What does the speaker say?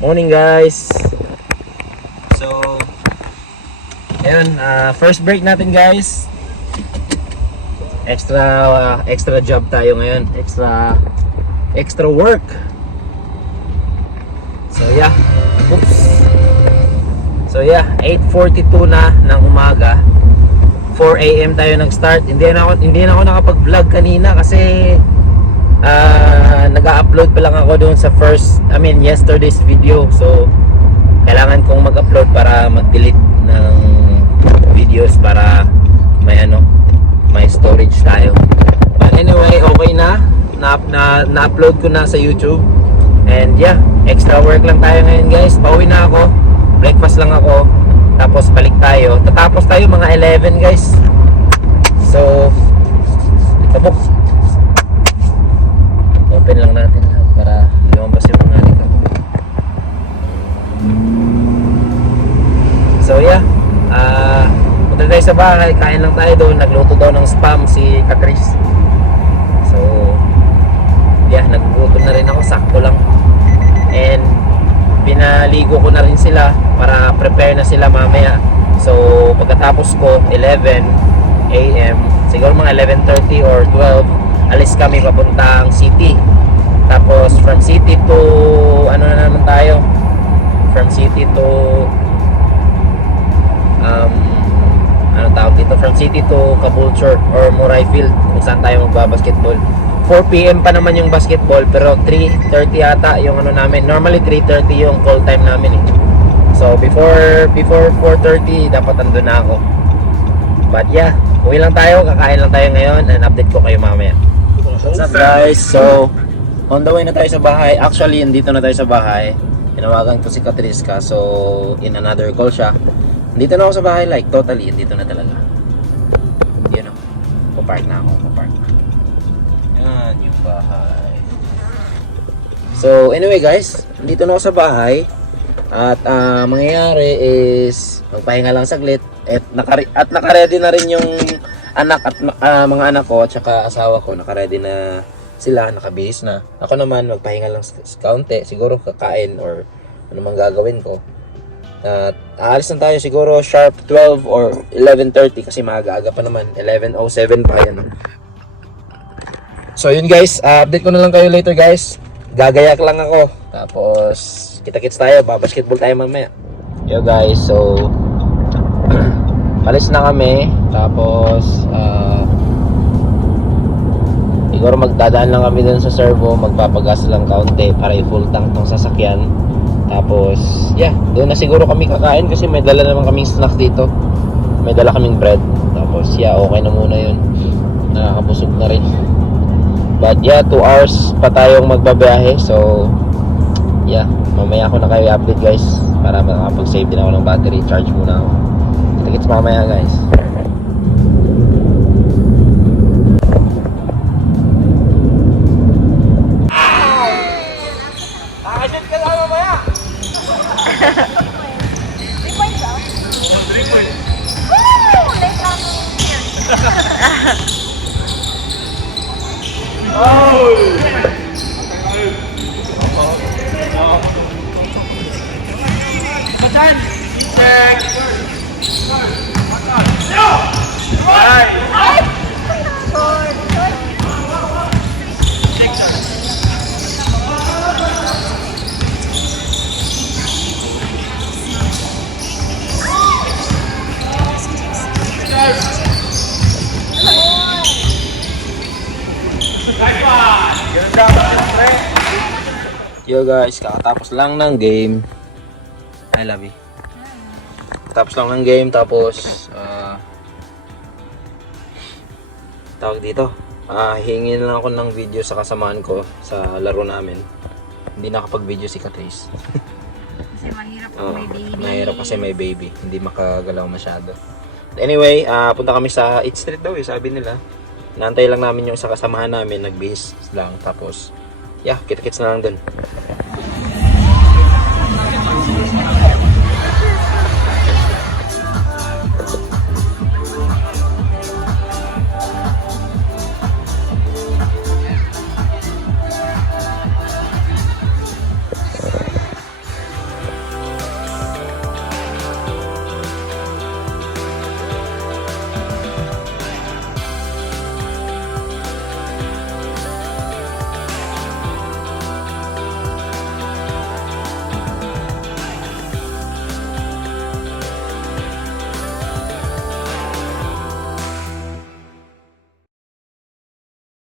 Morning guys. So, ayun, first break natin guys. Extra job tayo ngayon. Extra work. So yeah. Oops. So yeah, 8:42 na ng umaga. 4 AM tayo nag-start. Hindi na ako nakapag-vlog kanina kasi nag-upload pa lang ako doon sa yesterday's video. So kailangan kong mag-upload para mag-delete ng videos para may storage tayo. But anyway, okay na. Na-upload ko na sa YouTube. And yeah, extra work lang tayo ngayon guys. Pauwi na ako. Breakfast lang ako. Tapos balik tayo. Tatapos tayo mga 11 guys. So ito po. Open lang natin para lumabas yung mga alika. So yeah, punta tayo sa bahay. Kain lang tayo doon. Nagluto daw ng spam si Catrice. So yeah, nagluto na rin ako. Sakto lang. And pinaligo ko na rin sila para prepare na sila mamaya. So pagkatapos ko 11 AM, siguro mga 11:30 or 12, alis kami papuntang city. Tapos from city to ano na naman tayo, from city to from city to Caboolture or Moray Field kung saan tayo magbabasketball. 4 PM pa naman yung basketball, pero 3:30 yata yung ano namin. Normally 3:30 yung call time namin eh. So before 4:30 dapat andun na ako. But yeah, uwi lang tayo, kakain lang tayo ngayon, and update ko kayo mamaya. What's up guys? So on the way na tayo sa bahay. Actually, nandito na tayo sa bahay. Tinawagan ko si Catrice, so in another call siya. Dito na ako sa bahay, like totally, dito na talaga. Yun o, pupark na ako. Yan yung bahay. So anyway guys, dito na ako sa bahay. At mangyayari is magpahinga lang saglit. At naka-ready na rin yung anak at mga anak ko at saka asawa ko. Naka-ready na sila, nakabihis na. Ako naman magpahinga lang sa kaunti, siguro kakain or ano mang gagawin ko. At aalis na tayo siguro sharp 12 or 11:30 kasi maaga-aga pa naman. 11:07 pa yan. So yun guys, update ko na lang kayo later guys. Gagayak lang ako. Tapos kita-kits tayo, basketball tayo mamaya. Yo guys, so alis na kami. Tapos siguro magdadaan lang kami dun sa servo. Magpapagas lang kaunti para i-full tank tong sasakyan. Tapos yeah, doon na siguro kami kakain kasi may dala naman kaming snacks dito. May dala kaming bread. Tapos yeah, okay na muna yun. Nakakabusog na rin. But yeah, 2 hours pa tayong magbabiyahe. So yeah, mamaya ako na kayo update guys para makapag-save din ako ng battery. Charge muna ako. Kita-kits mamaya guys. Nakashot ka lang mamaya. 3 points daw? 3 points. Woo! Late lang. Oh! Batan! Check! Ay! Yo guys, kakatapos lang ng game. I love you. Tapos lang ng game, tapos tawag dito, hingin lang ako ng video sa kasamaan ko sa laro namin. Hindi nakapag-video si Catrice. Kasi mahirap kung may baby. Mahirap kasi may baby, hindi makagalaw masyado. Anyway, punta kami sa 8th Street daw sabi nila. Naantay lang namin yung sa kasamahan namin, nagbihis lang. Tapos yeah, kita-kits na lang dun.